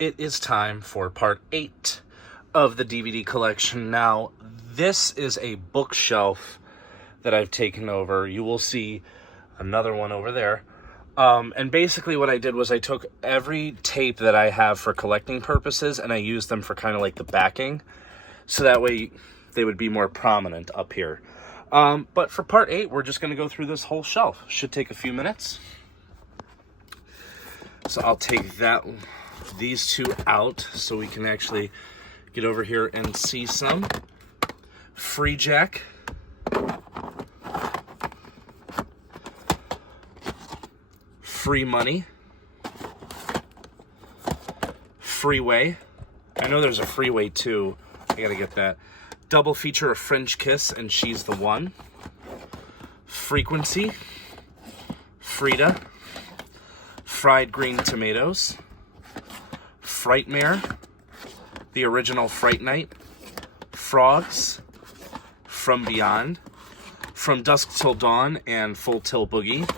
it is time for part 8 of the DVD collection. Now, this is a bookshelf that I've taken over. You will see another one over there. And basically what I did was I took every tape that I have for collecting purposes and I used them for kind of like the backing. So that way they would be more prominent up here. But for part 8, we're just going to go through this whole shelf. Should take a few minutes. So I'll take these two out so we can actually get over here and see some. Free Jack. Free Money. Freeway. I know there's a Freeway too. I gotta get that. Double feature of French Kiss and She's the One. Frequency. Frida. Fried Green Tomatoes. Frightmare. The Original Fright Night. Frogs. From Beyond. From Dusk Till Dawn and Full Tilt Boogie.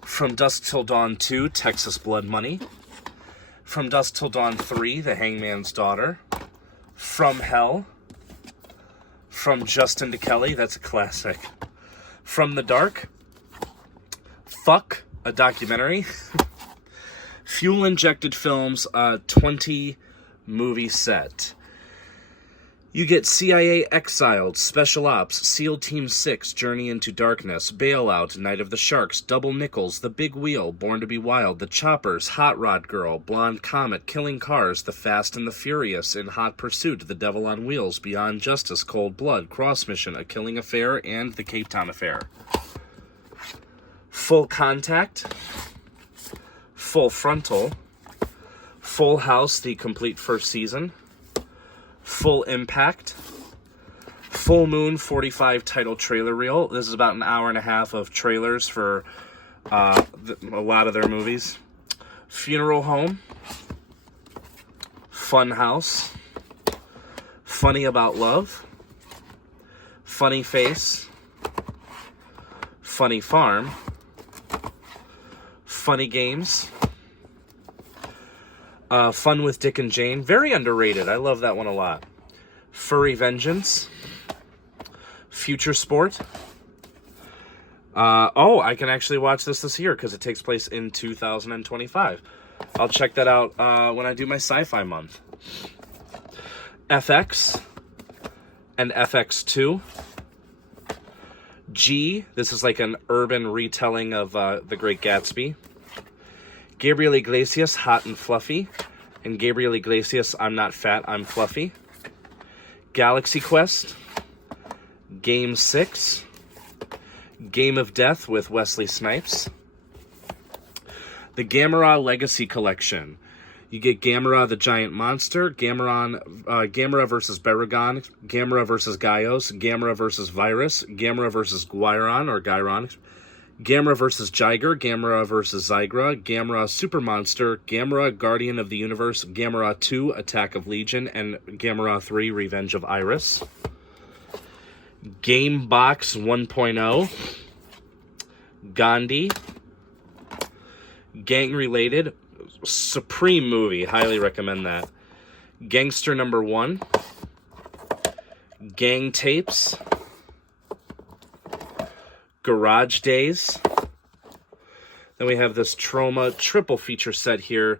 From Dusk Till Dawn 2, Texas Blood Money. From Dusk Till Dawn 3, The Hangman's Daughter. From Hell. From Justin to Kelly, that's a classic. From the Dark. Fuck, a documentary. Fuel Injected Films, 20 movie set. You get CIA Exiled, Special Ops, SEAL Team 6, Journey into Darkness, Bailout, Night of the Sharks, Double Nickels, The Big Wheel, Born to be Wild, The Choppers, Hot Rod Girl, Blonde Comet, Killing Cars, The Fast and the Furious, In Hot Pursuit, The Devil on Wheels, Beyond Justice, Cold Blood, Cross Mission, A Killing Affair, and The Cape Town Affair. Full Contact, Full Frontal, Full House, the complete first season, Full Impact, Full Moon 45 title trailer reel. This is about an hour and a half of trailers for a lot of their movies. Funeral Home, Fun House, Funny About Love, Funny Face, Funny Farm, Funny Games, Fun with Dick and Jane. Very underrated. I love that one a lot. Furry Vengeance. Future Sport. I can actually watch this year because it takes place in 2025. I'll check that out when I do my sci-fi month. FX and FX2. G. This is like an urban retelling of The Great Gatsby. Gabriel Iglesias, Hot and Fluffy. And Gabriel Iglesias, I'm Not Fat, I'm Fluffy. Galaxy Quest. Game 6. Game of Death with Wesley Snipes. The Gamera Legacy Collection. You get Gamera the Giant Monster, Gamera versus Baragon, Gamera versus Gaios, Gamera versus Virus, Gamera versus Gyron or Gyron, Gamera vs. Jiger, Gamera vs. Zygra, Gamera Super Monster, Gamera Guardian of the Universe, Gamera 2 Attack of Legion, and Gamera 3 Revenge of Iris. Game Box 1.0, Gandhi, Gang Related, supreme movie, highly recommend that. Gangster Number 1, Gang Tapes, Garage Days. Then we have this Troma triple feature set here.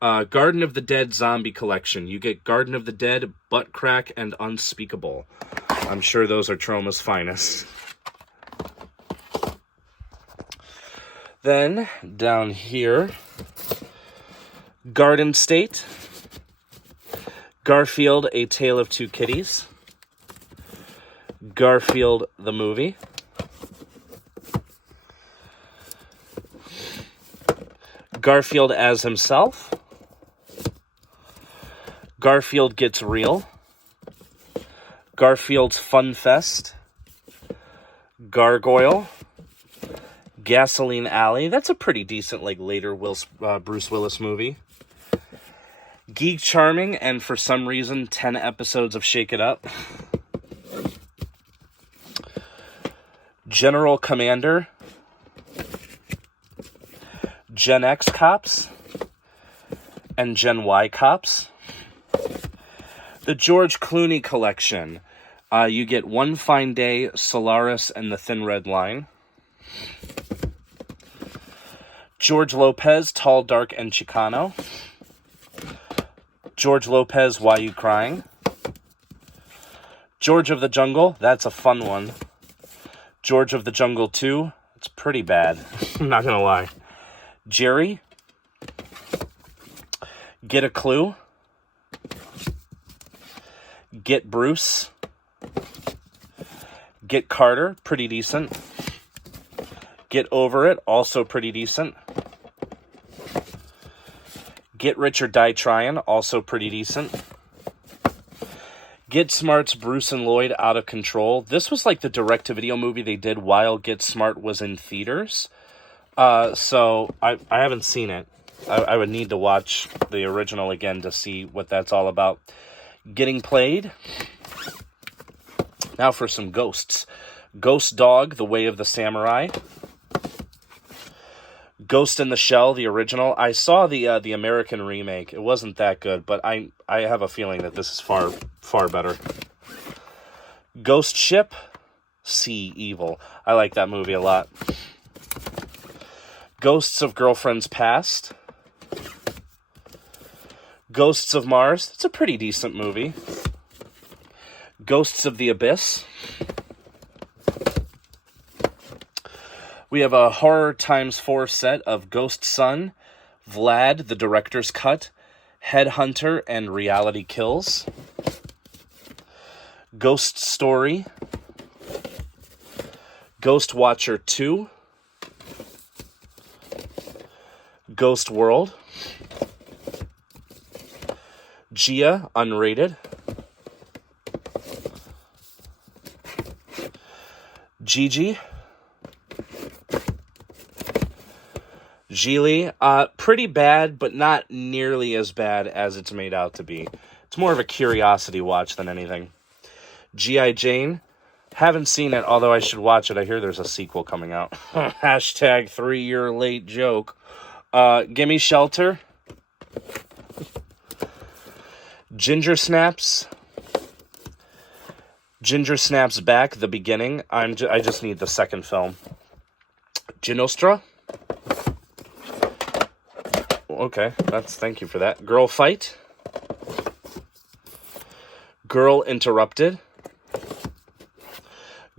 Garden of the Dead Zombie Collection. You get Garden of the Dead, Butt Crack, and Unspeakable. I'm sure those are Troma's finest. Then, down here, Garden State. Garfield, A Tale of Two Kitties. Garfield, the movie. Garfield as himself. Garfield Gets Real. Garfield's Fun Fest. Gargoyle. Gasoline Alley. That's a pretty decent, like, later Bruce Willis movie. Geek Charming, and for some reason, 10 episodes of Shake It Up. General Commander. Gen X Cops, and Gen Y cops. The George Clooney collection. You get One Fine Day, Solaris, and The Thin Red Line. George Lopez, Tall, Dark, and Chicano. George Lopez, Why You Crying? George of the Jungle, that's a fun one. George of the Jungle 2, it's pretty bad. I'm not gonna lie. Jerry. Get a Clue. Get Bruce. Get Carter, pretty decent. Get Over It, also pretty decent. Get Rich or Die Tryin', also pretty decent. Get Smart's Bruce and Lloyd, Out of Control. This was like the direct-to-video movie they did while Get Smart was in theaters. So I haven't seen it. I would need to watch the original again to see what that's all about. Getting Played. Now for some ghosts. Ghost Dog, The Way of the Samurai. Ghost in the Shell, the original. I saw the American remake. It wasn't that good, but I have a feeling that this is far better. Ghost Ship, Sea Evil. I like that movie a lot. Ghosts of Girlfriends Past. Ghosts of Mars. It's a pretty decent movie. Ghosts of the Abyss. We have a horror ×4 set of Ghost Son, Vlad, the director's cut, Headhunter, and Reality Kills. Ghost Story. Ghost Watcher 2. Ghost World. Gia, unrated. Gigi. Geely, pretty bad, but not nearly as bad as it's made out to be. It's more of a curiosity watch than anything. G.I. Jane, haven't seen it, although I should watch it. I hear there's a sequel coming out. Hashtag 3-year late joke. Gimme Shelter. Ginger Snaps. Ginger Snaps Back, the beginning. I just need the second film. Ginostra. Okay, thank you for that. Girl Fight. Girl Interrupted.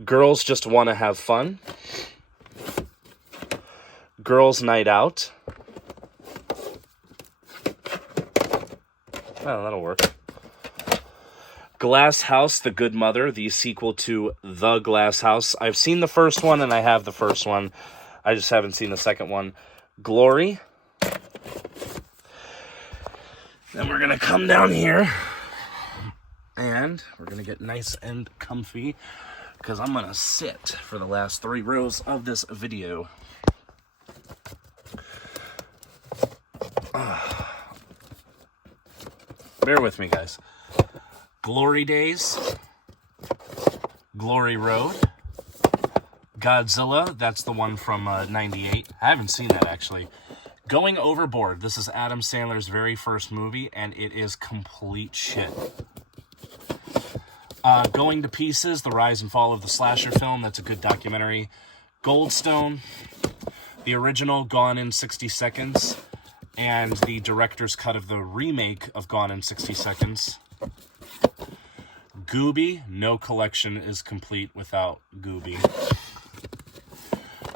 Girls Just Want to Have Fun. Girls Night Out. Oh, that'll work. Glass House, The Good Mother, the sequel to The Glass House. I've seen the first one, and I have the first one. I just haven't seen the second one. Glory. Then we're going to come down here, and we're going to get nice and comfy, because I'm going to sit for the last 3 rows of this video. Bear with me, guys. Glory Days. Glory Road. Godzilla, that's the one from 98. I haven't seen that, actually. Going Overboard. This is Adam Sandler's very first movie, and it is complete shit. Going to Pieces, The Rise and Fall of the Slasher Film. That's a good documentary. Goldstone, the original Gone in 60 Seconds, and the director's cut of the remake of Gone in 60 Seconds. Gooby, no collection is complete without Gooby.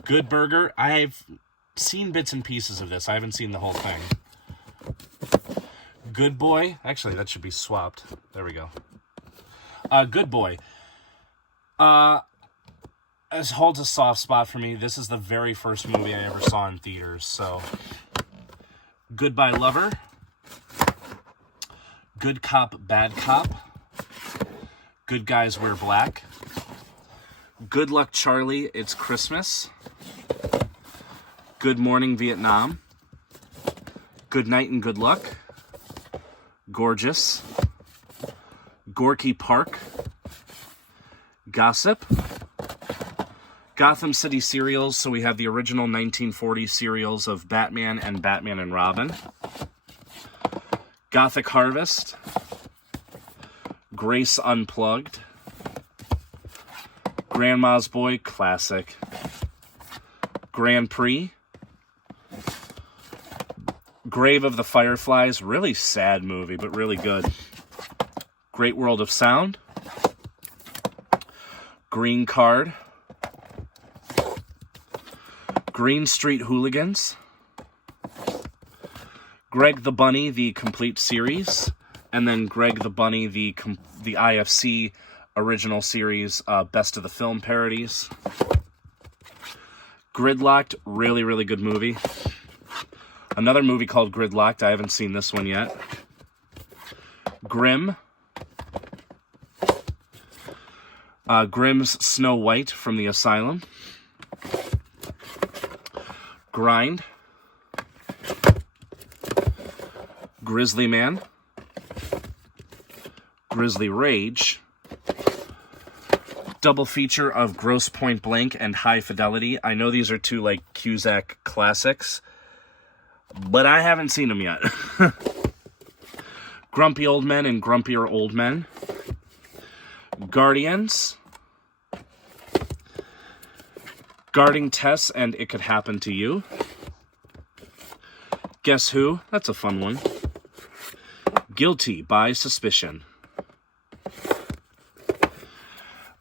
Good Burger, I've seen bits and pieces of this. I haven't seen the whole thing. Good Boy, actually that should be swapped. There we go. Good Boy. This holds a soft spot for me. This is the very first movie I ever saw in theaters, so. Goodbye Lover. Good Cop, Bad Cop. Good Guys Wear Black. Good Luck Charlie, It's Christmas. Good Morning Vietnam. Good Night and Good Luck. Gorgeous. Gorky Park. Gossip. Gotham City serials, so we have the original 1940 serials of Batman and Batman and Robin. Gothic Harvest, Grace Unplugged, Grandma's Boy, classic, Grand Prix, Grave of the Fireflies, really sad movie, but really good. Great World of Sound, Green Card, Green Street Hooligans, Greg the Bunny, the complete series, and then Greg the Bunny, the IFC original series, Best of the Film parodies. Gridlocked, really, really good movie. Another movie called Gridlocked, I haven't seen this one yet. Grimm. Grimm's Snow White from the Asylum. Grind. Grizzly Man. Grizzly Rage. Double feature of Gross Point Blank and High Fidelity. I know these are two, like, Cusack classics, but I haven't seen them yet. Grumpy Old Men and Grumpier Old Men. Guardians. Guarding Tess and It Could Happen to You. Guess Who? That's a fun one. Guilty by Suspicion.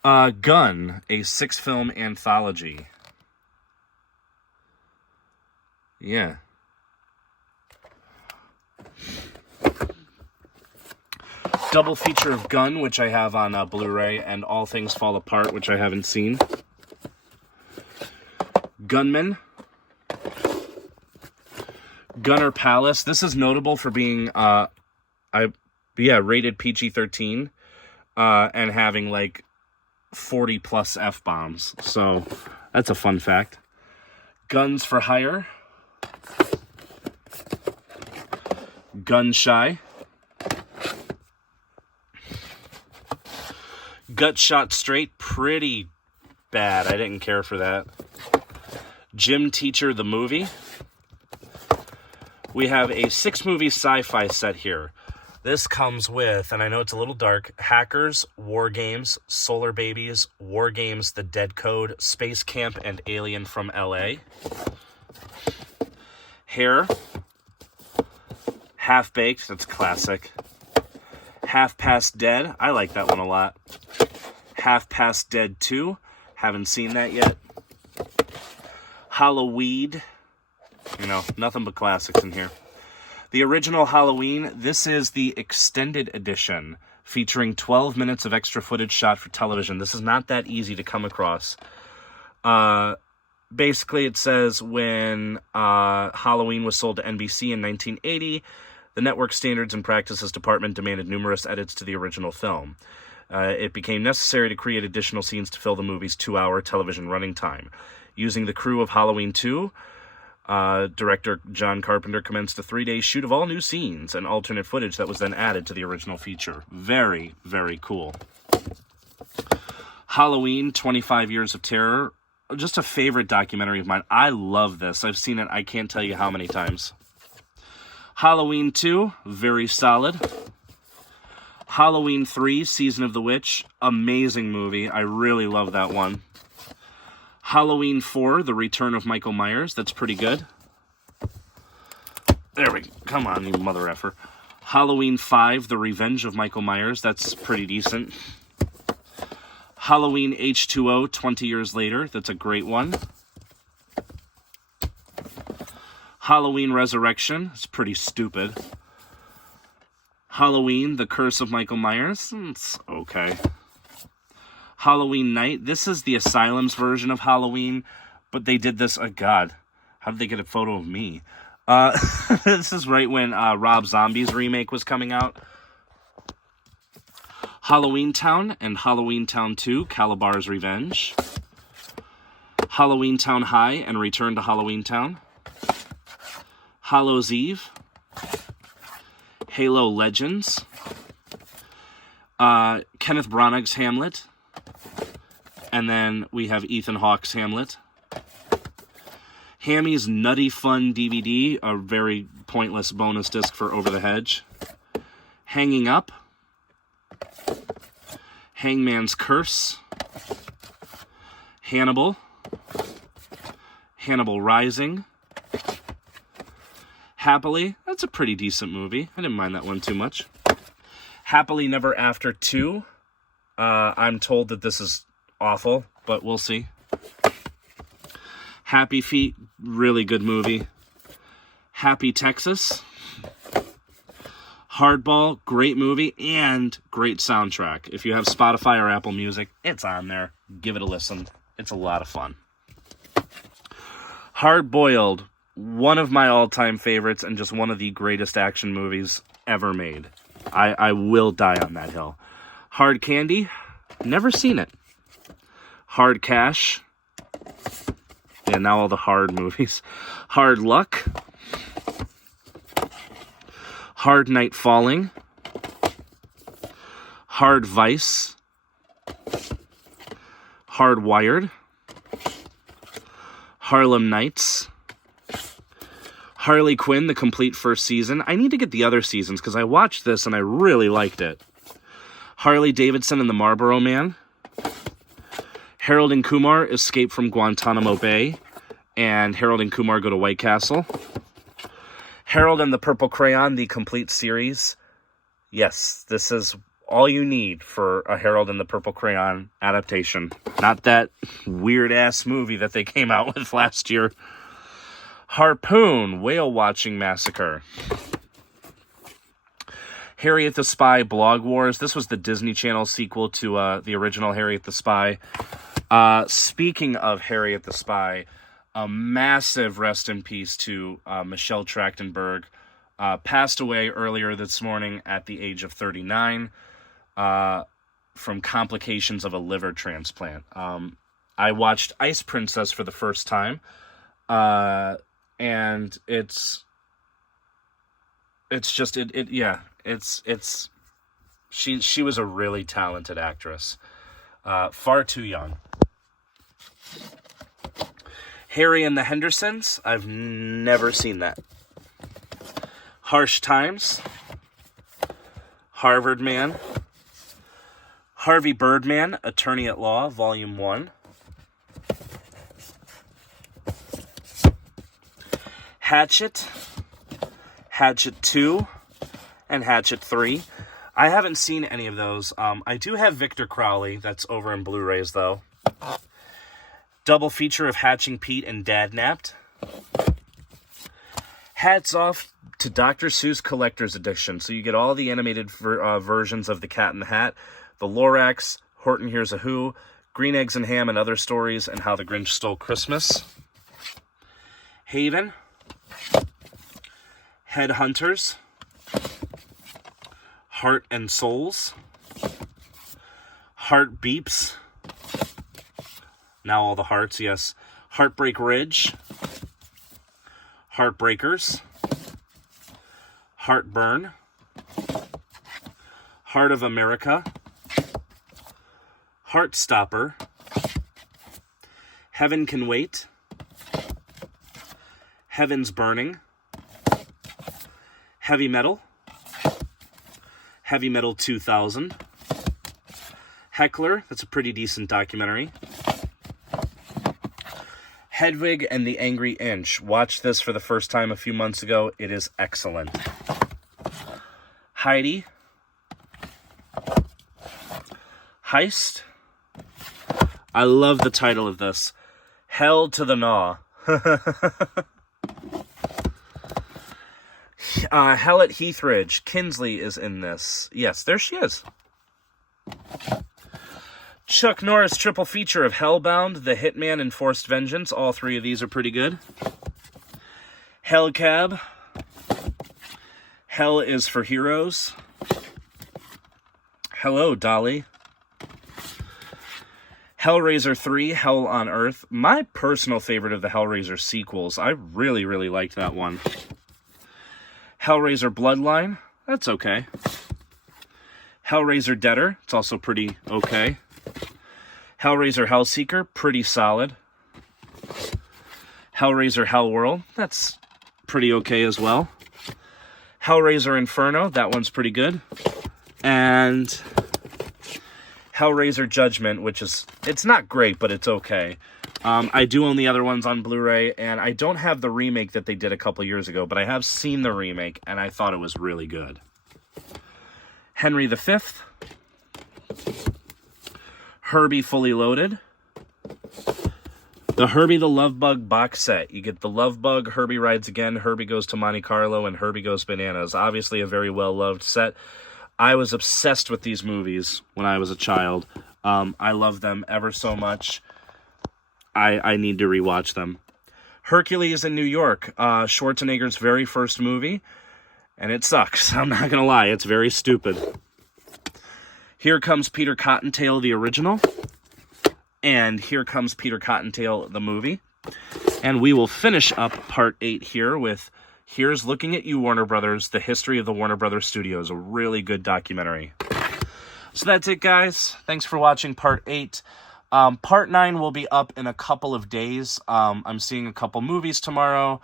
Gun, a 6-film anthology. Yeah. Double feature of Gun, which I have on Blu-ray, and All Things Fall Apart, which I haven't seen. Gunman. Gunner Palace. This is notable for being, rated PG-13, and having, like, 40 plus F-bombs. So, that's a fun fact. Guns for Hire. Gun Shy. Gut Shot Straight, pretty bad. I didn't care for that. Gym Teacher the Movie. We have a 6-movie sci-fi set here. This comes with, and I know it's a little dark, Hackers, War Games, Solar Babies, War Games, The Dead Code, Space Camp, and Alien from LA. Hair. Half Baked, that's classic. Half Past Dead, I like that one a lot. Half Past Dead 2, haven't seen that yet. Halloween, you know, nothing but classics in here. The original Halloween, this is the extended edition, featuring 12 minutes of extra footage shot for television. This is not that easy to come across. Basically, it says when Halloween was sold to NBC in 1980, the Network Standards and Practices Department demanded numerous edits to the original film. It became necessary to create additional scenes to fill the movie's 2-hour television running time. Using the crew of Halloween 2, director John Carpenter commenced a 3-day shoot of all new scenes and alternate footage that was then added to the original feature. Very, very cool. Halloween, 25 Years of Terror. Just a favorite documentary of mine. I love this. I've seen it, I can't tell you how many times. Halloween 2, very solid. Halloween 3, Season of the Witch. Amazing movie. I really love that one. Halloween 4, The Return of Michael Myers. That's pretty good. There we go. Come on, you mother effer. Halloween 5, The Revenge of Michael Myers. That's pretty decent. Halloween H2O, 20 Years Later. That's a great one. Halloween Resurrection. It's pretty stupid. Halloween, The Curse of Michael Myers. It's okay. Halloween Night. This is the Asylum's version of Halloween, but they did this. Oh, God. How did they get a photo of me? This is right when Rob Zombie's remake was coming out. Halloween Town and Halloween Town 2, Calabar's Revenge. Halloween Town High and Return to Halloween Town. Hallows Eve. Halo Legends. Kenneth Branagh's Hamlet. And then we have Ethan Hawke's Hamlet. Hammy's Nutty Fun DVD, a very pointless bonus disc for Over the Hedge. Hanging Up, Hangman's Curse, Hannibal, Hannibal Rising, Happily. That's a pretty decent movie. I didn't mind that one too much. Happily Never After 2. I'm told that this is awful, but we'll see. Happy Feet, really good movie. Happy Texas. Hardball, great movie and great soundtrack. If you have Spotify or Apple Music, it's on there. Give it a listen. It's a lot of fun. Hard Boiled, one of my all-time favorites and just one of the greatest action movies ever made. I will die on that hill. Hard Candy, never seen it. Hard Cash, yeah, now all the hard movies. Hard Luck, Hard Night Falling, Hard Vice, Hard Wired, Harlem Nights, Harley Quinn, the complete first season. I need to get the other seasons because I watched this and I really liked it. Harley Davidson and the Marlboro Man. Harold and Kumar escape from Guantanamo Bay, and Harold and Kumar go to White Castle. Harold and the Purple Crayon, the complete series. Yes, this is all you need for a Harold and the Purple Crayon adaptation. Not that weird-ass movie that they came out with last year. Harpoon, Whale Watching Massacre. Harriet the Spy, Blog Wars. This was the Disney Channel sequel to the original Harriet the Spy. Speaking of Harriet the Spy, a massive rest in peace to Michelle Trachtenberg. Passed away earlier this morning at the age of 39 from complications of a liver transplant. I watched Ice Princess for the first time, and it's just she was a really talented actress. Far too young. Harry and the Hendersons. I've never seen that. Harsh Times. Harvard Man. Harvey Birdman, Attorney at Law, Volume 1. Hatchet. Hatchet 2. And Hatchet 3. I haven't seen any of those. I do have Victor Crowley. That's over in Blu-rays, though. Double feature of Hatching Pete and Dad Napped. Hats off to Dr. Seuss Collector's Edition. So you get all the animated versions of The Cat in the Hat, The Lorax, Horton Hears a Who, Green Eggs and Ham and Other Stories, and How the Grinch Stole Christmas. Haven. Headhunters. Heart and Souls. Heart Beeps. Now all the hearts, yes. Heartbreak Ridge. Heartbreakers. Heartburn. Heart of America. Heartstopper. Heaven Can Wait. Heaven's Burning. Heavy Metal. Heavy Metal 2000. Heckler, that's a pretty decent documentary. Hedwig and the Angry Inch. Watched this for the first time a few months ago. It is excellent. Heidi. Heist. I love the title of this. Hell to the Gnaw. Hell at Heathridge. Kinsley is in this. Yes, there she is. Chuck Norris triple feature of Hellbound, The Hitman, and Forced Vengeance. All three of these are pretty good. Hellcab. Hell is for Heroes. Hello, Dolly. Hellraiser 3, Hell on Earth. My personal favorite of the Hellraiser sequels. I really, really liked that one. Hellraiser Bloodline. That's okay. Hellraiser Deader. It's also pretty okay. Hellraiser Hellseeker, pretty solid. Hellraiser Hellworld, that's pretty okay as well. Hellraiser Inferno, that one's pretty good. And Hellraiser Judgment, which is, it's not great, but it's okay. I do own the other ones on Blu-ray, and I don't have the remake that they did a couple years ago, but I have seen the remake, and I thought it was really good. Henry V, Herbie Fully Loaded, the Herbie the Love Bug box set. You get the Love Bug, Herbie Rides Again, Herbie Goes to Monte Carlo, and Herbie Goes Bananas. Obviously a very well-loved set. I was obsessed with these movies when I was a child. I love them ever so much. I need to rewatch them. Hercules in New York, Schwarzenegger's very first movie, and it sucks. I'm not gonna lie, it's very stupid. Here Comes Peter Cottontail, the original, and Here Comes Peter Cottontail, the movie. And we will finish up part 8 here with Here's Looking at You, Warner Brothers, the history of the Warner Brothers Studios, a really good documentary. So that's it, guys. Thanks for watching part 8. Part 9 will be up in a couple of days. I'm seeing a couple movies tomorrow,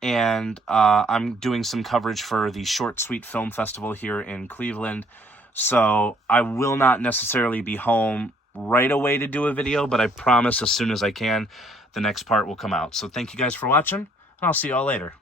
and I'm doing some coverage for the Short Sweet Film Festival here in Cleveland. So I will not necessarily be home right away to do a video, but I promise as soon as I can, the next part will come out. So thank you guys for watching, and I'll see y'all later.